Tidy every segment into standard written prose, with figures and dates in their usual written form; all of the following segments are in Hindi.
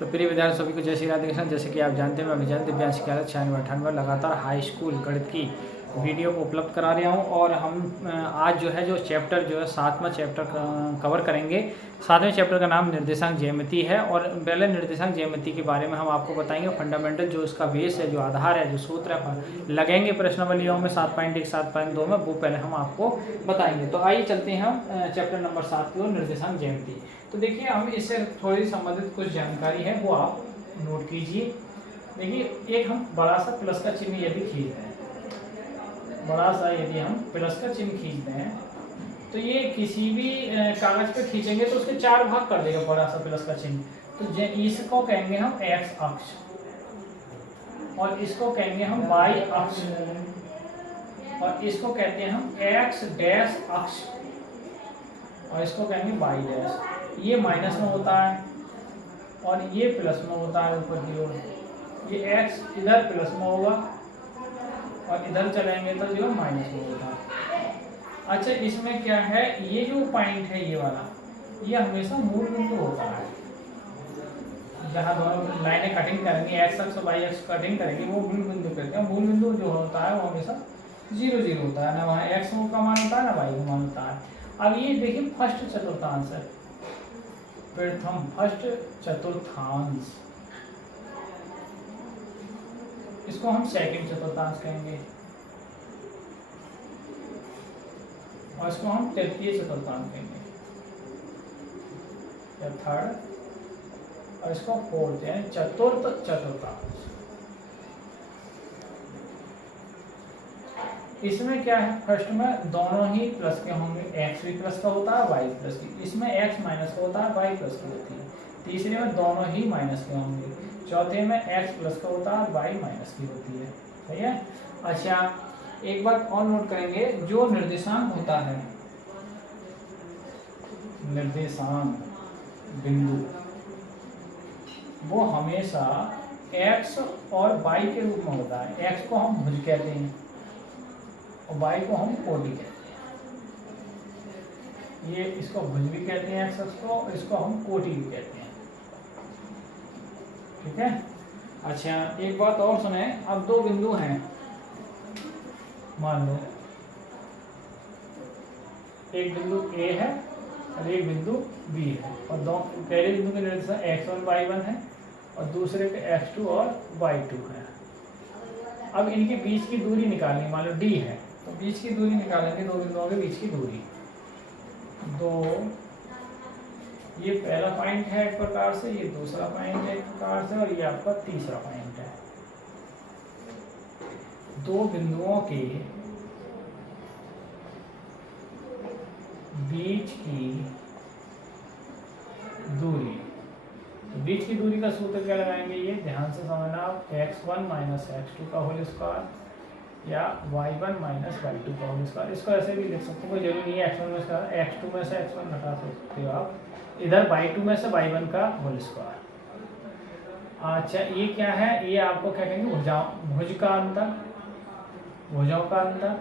तो प्रिय विद्यार्थी सभी को जय श्री राधे कृष्ण। जैसे कि आप जानते हैं मैं अभिजात दिव्यांश 96 लगातार हाई स्कूल गणित की वीडियो को उपलब्ध करा रहा हूं और हम आज जो है चैप्टर 7वां चैप्टर कवर करेंगे। 7वें चैप्टर का नाम निर्देशांक ज्यामिति है और पहले निर्देशांक ज्यामिति के बारे में हम आपको बताएंगे फंडामेंटल, जो उसका बेस है, जो आधार है, जो सूत्र है लगेंगे प्रश्नावलियों में 7.1 7.2 में, वो पहले हम आपको बताएंगे। तो आइए चलते हैं हम चैप्टर नंबर 7 की ओर, निर्देशांक ज्यामिति। तो देखिए हम इससे थोड़ी संबंधित कुछ जानकारी है वो आप नोट कीजिए। देखिए एक हम बड़ा सा प्लस का चिन्ह यदि खींचते हैं, बड़ा सा यदि हम प्लस का चिन्ह खींचते हैं तो ये किसी भी कागज पे खींचेंगे तो उसके 4 भाग कर देगा बड़ा सा प्लस का चिन्ह। तो इसको कहेंगे हम एक्स अक्ष और इसको कहेंगे हम वाई अक्ष और इसको कहते हैं हम एक्स डैश अक्ष और इसको कहेंगे वाई डैश। ये माइनस में होता है और ये प्लस में होता है ऊपर की ओर। ये x इधर प्लस में होगा और इधर चलेंगे तो जो माइनस में होगा। अच्छा इसमें क्या है, ये जो पॉइंट है ये वाला, ये हमेशा मूल बिंदु होता है। जहाँ दोनों लाइनें कटिंग करेंगी, एक्स अक्ष और वाई अक्ष कटिंग करेंगी, वो मूल बिंदु कहते हैं। मूल बिंदु जो होता है वो हमेशा 0 0 होता है, ना वहाँ एक्स का मान होता है ना वाई का मान होता है। अब ये देखिए फर्स्ट चतुर्थांश है, प्रथम फर्स्ट चतुर्थांश, इसको हम सेकंड चतुर्थांश कहेंगे और इसको हम तृतीय चतुर्थांश कहेंगे या थर्ड, और इसको फोर्थ यानी चतुर्थ चतुर्थांश। इसमें क्या है, फर्स्ट में दोनों ही प्लस के होंगे, एक्स भी प्लस का होता है वाई प्लस की, इसमें एक्स माइनस का होता है वाई प्लस की होती है। तीसरे में दोनों ही माइनस के होंगे, चौथे में एक्स प्लस का होता है वाई माइनस की होती है। सही है। अच्छा एक बात और नोट करेंगे, जो निर्देशांक होता है, निर्देशांक बिंदु, वो हमेशा एक्स और वाई के रूप में होता है। एक्स को हम भुज कहते हैं और वाई को हम कोटि कहते हैं। ये इसको भुज भी कहते हैं एक्स अक्ष को, इसको हम कोटि भी कहते हैं। ठीक है। अच्छा एक बात और सुने, अब दो बिंदु हैं, मान लो एक बिंदु ए है और एक बिंदु बी है और दो पहले बिंदु के निर्देशांक x1 y1 है और दूसरे के x2 और y2 है। अब इनके बीच की दूरी निकालनी, मान लो d है तो बीच की दूरी निकालेंगे, दो बिंदुओं के बीच की दूरी। दो, ये पहला पॉइंट है एक प्रकार से, ये दूसरा पॉइंट है एक प्रकार से और ये आपका तीसरा पॉइंट है। दो बिंदुओं के बीच की दूरी, बीच की दूरी का सूत्र क्या लगाएंगे, ये ध्यान से समझना आप, x1 माइनस x2 का होल स्क्वायर या y1 माइनस y2 का होल स्क्वायर। इसको ऐसे भी लिख सकते हो, कोई जरूरी नहीं है x1 में से x2 में से x1 हटा सकते हो आप, इधर y2 में से y1 का होल स्क्वायर। अच्छा ये क्या है, ये आपको क्या कहेंगे, भुज का अंतर, भुजों का अंतर।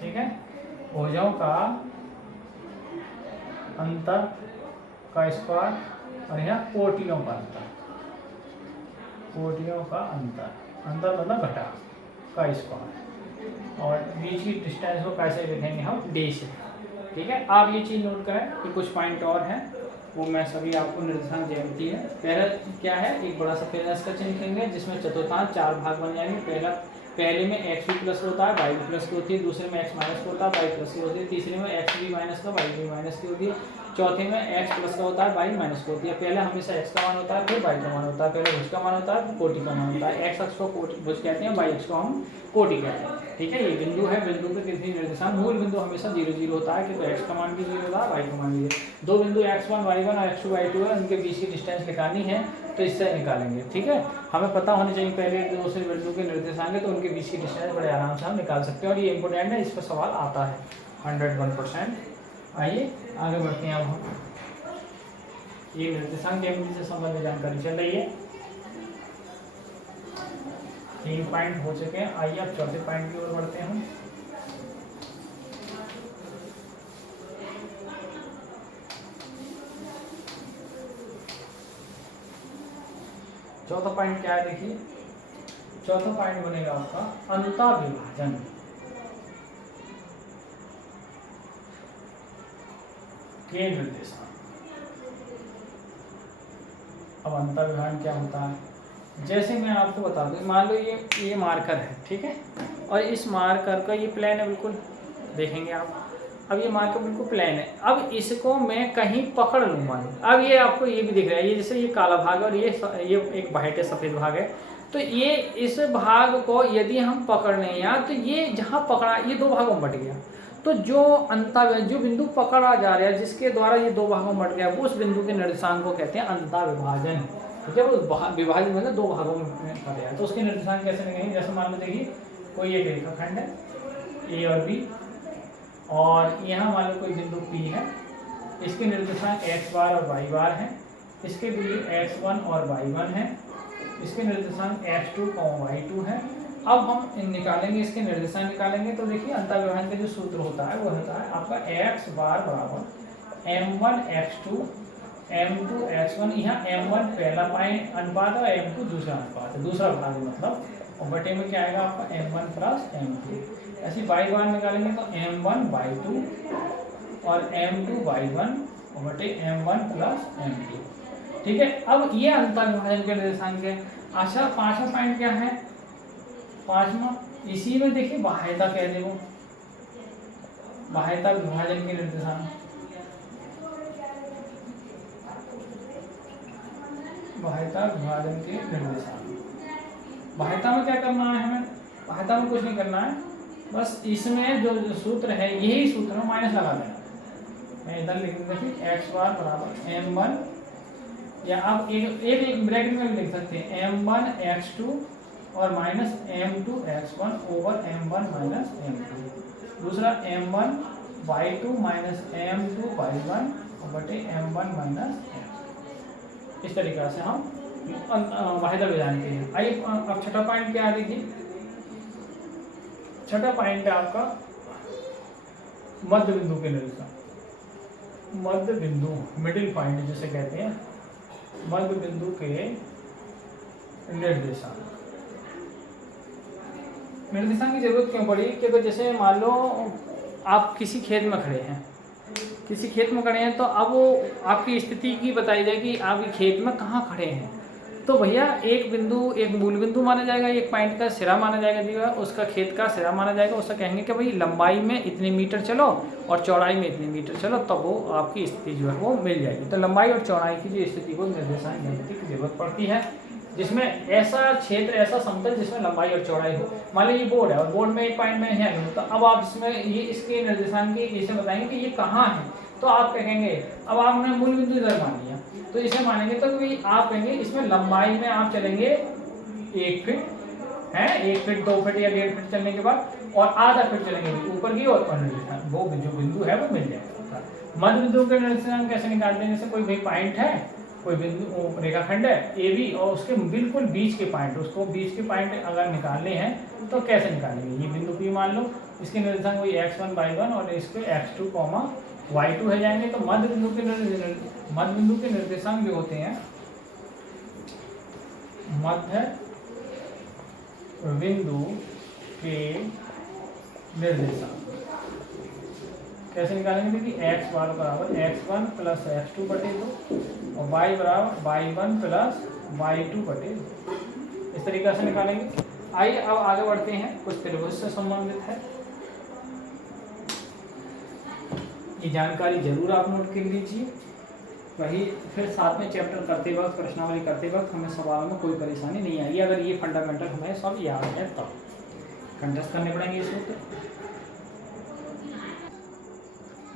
ठीक है, भुजों का अंतर का स्क्वायर और यहाँ कोटियों का अंतर, कोटियों का अंतर, अंतर मतलब घटा का स्क्वायर, और बीच की डिस्टेंस को कैसे लिखेंगे हम, d से। ठीक है, आप ये चीज़ नोट करें कि कुछ पॉइंट और हैं वो मैं सभी आपको निर्देशांक ज्यामिति है। पहला क्या है, एक बड़ा सा प्लस का चिन्ह लिखेंगे जिसमें चतुर्थांश 4 भाग बन जाएंगे। पहले में x भी प्लस होता है, y भी प्लस की होती है, दूसरे में x माइनस होता है, y प्लस की होती है, तीसरे में x भी माइनस का, y भी माइनस की होती है, चौथे में x प्लस का होता है, y माइनस का होती है। पहले हमेशा x का मान होता है, फिर y का मान होता है, पहले भुज का मान होता है, फिर कोटि का मान होता है। x अक्ष को भुज कहते हैं, y अक्ष को हम कोटि कहते हैं। ठीक है, ये बिंदु है, बिंदु पे किसी निर्देशांक मूल बिंदु हमेशा 0 0 होता है, क्योंकि x का मान भी 0 होता है, y का मान भी 0। दो बिंदु x1 y1 और x2 y2 है, उनके बीच की डिस्टेंस निकालनी है तो इससे निकालेंगे। ठीक है, हमें पता होनी चाहिए पहले दूसरे बिंदु के निर्देशांक है तो उनके बीच की डिस्टेंस बड़े आराम से हम निकाल सकते हैं और ये इंपोर्टेंट है, इस पर सवाल आता है 101%। आइए आगे बढ़ते हैं। अब हम ये निर्देशांक ज्यामिति से संबंधित जानकारी चल रही है, 3 पॉइंट हो चुके हैं। आइए अब चौथे पॉइंट की ओर बढ़ते हैं हम। चौथा पॉइंट क्या है देखिए, चौथा पॉइंट बनेगा आपका अंतःविभाजन। के निर्देशांक। अब अंतःविभाजन क्या होता है, जैसे मैं आपको बता दूं, मान लो ये मार्कर है, ठीक है, और इस मार्कर का ये प्लेन है बिल्कुल, देखेंगे आप। अब ये मार्कर बिल्कुल प्लेन है, अब इसको मैं कहीं पकड़ लूँगा। अब ये आपको ये भी दिख रहा है, ये जैसे ये काला भाग है और ये एक वाइट है, सफ़ेद भाग है। तो ये इस भाग को यदि हम पकड़ लें यहाँ, तो ये जहाँ पकड़ा, ये दो भागों में बट गया। तो जो बिंदु पकड़ा जा रहा है, जिसके द्वारा ये दो भागों में बट गया, वो उस बिंदु के निर्देशांक को कहते हैं अंतःविभाजन। ठीक है, वो विभाजन मतलब दो भागों में बट गया। तो उसके निर्देशांक कैसे निकलेंगे, जैसे मान लो देखिए कोई एक रेखाखंड है ए और बी, और यहाँ मान लो कोई बिंदु P है, इसके निर्देशांक x बार और y बार हैं, इसके बिंदु x1 और y1 है, इसके निर्देशांक x2 और y2 है। अब हम निकालेंगे, इसके निर्देशांक निकालेंगे। तो देखिए अंतःविभाजन का जो सूत्र होता है वो होता है आपका x बार बराबर m1 x2 m2 x1, यहाँ m1 पहला अनुपात है, m2 दूसरा अनुपात है, दूसरा भाग मतलब, और बटे में क्या आएगा आपका m1 प्लस m2। ऐसे y बार निकालेंगे तो m1 y2 और m2 y1 और बटे m1 प्लस m2। ठीक है, अब ये अंतःविभाजन के निर्देशांक है। अच्छा, पांचवा पॉइंट क्या है, पांचवा इसी में देखिए बाह्यता कह दे, वो बाह्यता विभाजन के निर्देशांक, बाह्यता विभाजन के निर्देशांक। बाह्यता में क्या करना है हमें, बाह्यता में कुछ नहीं करना है, बस इसमें जो सूत्र है यही सूत्र है, माइनस लगा देना। मैं इधर लिख दूंगा कि एक्स बार बराबर m1, या आप एक ब्रैकेट में भी लिख सकते हैं m1 x2 और minus m2 x1 over m1 minus m2, दूसरा m1 y2 minus m2 y1 और बटे m1 माइनस m2। इस तरीक़ा से हम बाह्यता विभाजन के लिए। आइए अब छठा पॉइंट क्या है देखिए, छठा पॉइंट है आपका मध्य बिंदु के निर्देशांक। मध्य बिंदु, मिडिल पॉइंट जिसे कहते हैं, मध्य बिंदु के निर्देशांक। निर्देशांक की जरूरत क्यों पड़ी, क्योंकि जैसे मान लो आप किसी खेत में खड़े हैं, किसी खेत में खड़े हैं, तो अब वो आपकी स्थिति की बताई जाएगी, आप खेत में कहाँ खड़े हैं। तो भैया एक बिंदु, एक मूल बिंदु माना जाएगा, एक पॉइंट का सिरा माना जाएगा, दिया उसका खेत का सिरा माना जाएगा। उसका कहेंगे कि भाई लंबाई में इतने मीटर चलो और चौड़ाई में इतने मीटर चलो, तब वो आपकी स्थिति जो है वो मिल जाएगी। तो लंबाई और चौड़ाई की जो स्थिति को निर्देशांक ज्यामिति की जरूरत पड़ती है, जिसमें ऐसा क्षेत्र, ऐसा समतल जिसमें लंबाई और चौड़ाई हो। मान लो ये बोर्ड है और बोर्ड में एक पॉइंट में है, तो अब आप इसमें ये इसके निर्देशांक इसे बताएंगे कि ये कहाँ है। तो आप कहेंगे, अब आपने मूल बिंदु इधर मान लिया, तो इसे मानेंगे तो भी आप कहेंगे इसमें लंबाई में आप चलेंगे 1 फीट है, 1 फीट 2 फीट या 1.5 फीट चलने के बाद, और आधा फीट चलेंगे ऊपर की, और वो जो बिंदु है वो मिल जाएगा। मध्य बिंदु के निर्देशांक कैसे निकालते हैं, जैसे कोई भी पॉइंट है, कोई बिंदु रेखाखंड है ए बी, और उसके बिल्कुल बीच के पॉइंट, उसको बीच के पॉइंट अगर निकालने हैं तो कैसे निकालेंगे। ये बिंदु P मान लो, इसके निर्देशांक वही x1 y1 और इसके x2 y2 है जाएंगे। तो मध्य बिंदु के निर्देशांक जो होते हैं, मध्य बिंदु के निर्देशांक कैसे निकालेंगे कि x बार बराबर x1 प्लस x2 बटे 2 और y बराबर y1 प्लस y2 बटे 2, इस तरीके से निकालेंगे। आइए अब आगे बढ़ते हैं, कुछ त्रिभुज से संबंधित है, ये जानकारी जरूर आप नोट कर लीजिए। वही फिर साथ में चैप्टर करते वक्त, प्रश्नावली करते वक्त हमें सवालों में कोई परेशानी नहीं आएगी, अगर ये फंडामेंटल हमें सब याद है तब कंटेस्ट करने पड़ेंगे इस सूत्र।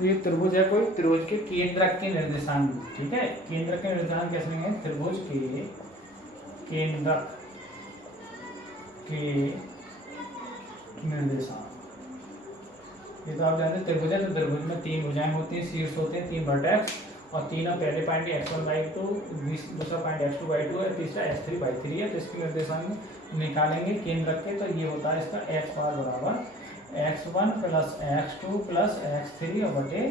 ये त्रिभुज है, कोई त्रिभुज के केंद्रक के निर्देशांक, ठीक है, केंद्रक के निर्देशांक कैसे लेंगे, त्रिभुज के केंद्रक के निर्देशांक। ये तो आप जानते हैं त्रिभुज है, तो त्रिभुज में 3 भुजाएं होती हैं, शीर्ष होते हैं, 3 वर्टेक्स, और तीनों पहले पॉइंट x1 y2, दूसरा पॉइंट x2 y2 है, तीसरा x3 y3 है। तो इसके निर्देशांक निकालेंगे केंद्रक के, तो ये होता है इसका x बार बराबर x1 plus x2 plus x3 और बटे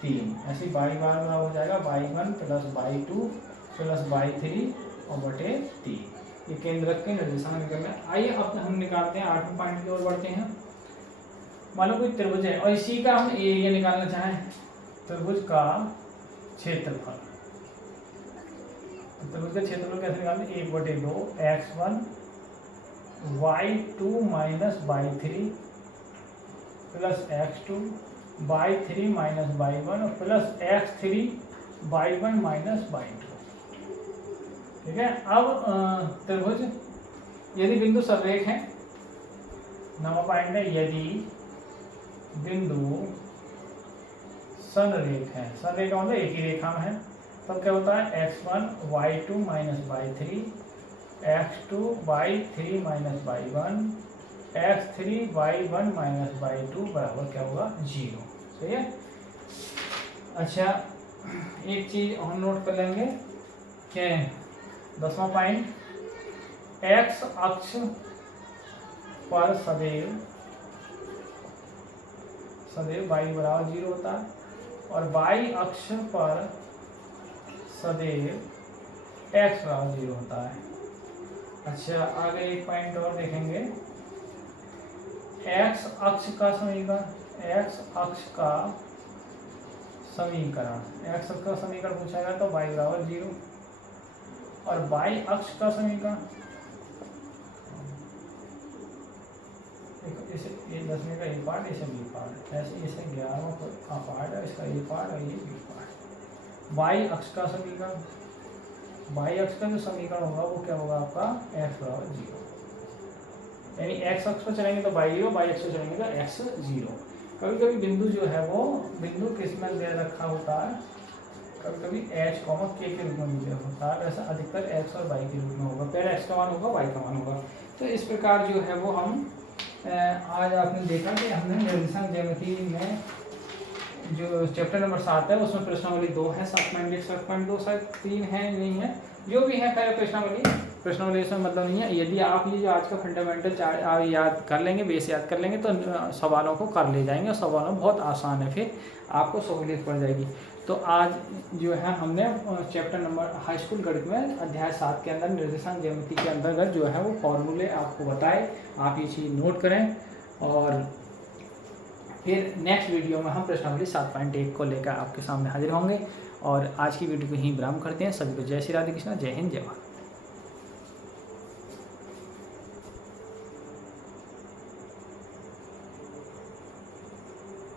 3। ऐसे y बार बराबर हो जाएगा y1 plus y2 plus y3 और बटे 3। ये केंद्र के निर्देशांक निकल गए। आइए अब हम निकालते हैं 8वें पॉइंट की ओर बढ़ते हैं। मानो कोई त्रिभुज है और इसी का हम एरिया निकालना चाहें, त्रिभुज का क्षेत्रफल। त्रिभुज का क्षेत्रफल कैसे निकालते हैं? 1/2 x1 y2 minus y3 plus x2 y3 minus y1 plus x3 y1 minus y2। ठीक है। अब त्रिभुज यदि बिंदु संरेख है, 9वां पॉइंट है, यदि बिंदु संरेख है, संरेख मतलब एक ही रेखा में है, तब क्या होता है? x1 y2 minus y3 x2 y3 minus y1 x3 y1 minus y2 बराबर क्या होगा? 0। सही है। अच्छा, एक चीज हम नोट कर लेंगे कि 10वां पॉइंट, x अक्ष पर सदैव y बराबर 0 होता है और y अक्ष पर सदैव x बराबर 0 होता है। अच्छा, आगे एक पॉइंट और देखेंगे, x अक्ष का समीकरण, x अक्ष का समीकरण पूछा गया तो y बराबर 0 और y अक्ष का समीकरण, इसे ये 10वें का ये पार्ट, इसे बी पार्ट, ऐसे इसे 11वां का पार्ट है, इसका ये पार्ट और ये बी पार्ट। y अक्ष का समीकरण, y अक्ष का जो समीकरण होगा वो क्या होगा आपका? x बराबर 0। यानी x अक्ष पर चलेंगे तो y 0, y अक्ष पर चलेंगे तो x 0। कभी कभी बिंदु जो है वो बिंदु किस में दे रखा होता है? कभी कभी h, k के रूप में दिया होता है, वैसे अधिकतर x और y के रूप में होगा। पहले x का मान होगा, y का मान होगा। तो इस प्रकार जो है वो हम आज आपने देखा कि हमने निर्देशांक ज्यामिति में जो चैप्टर नंबर 7 है उसमें प्रश्नावली 2 है, 7.1 7.2 शायद 3 है, नहीं है, जो भी है पहले प्रश्नावली इसमें मतलब नहीं है। यदि आप ये जो आज का फंडामेंटल याद कर लेंगे, बेस याद कर लेंगे तो सवालों को कर ले जाएंगे और सवालों बहुत आसान है, फिर आपको सहूलियत पड़ जाएगी। तो आज जो है हमने चैप्टर नंबर हाई स्कूल गणित में अध्याय 7 के अंदर निर्देशांक ज्यामिति के अंतर्गत जो है वो फॉर्मूले आपको बताए। आप ये चीज़ नोट करें और फिर नेक्स्ट वीडियो में हम प्रश्नावली 7.1 को लेकर आपके सामने हाजिर होंगे। और आज की वीडियो को यहीं विराम करते हैं। सभी को जय श्री राधे कृष्णा, जय हिंद, जय भारत।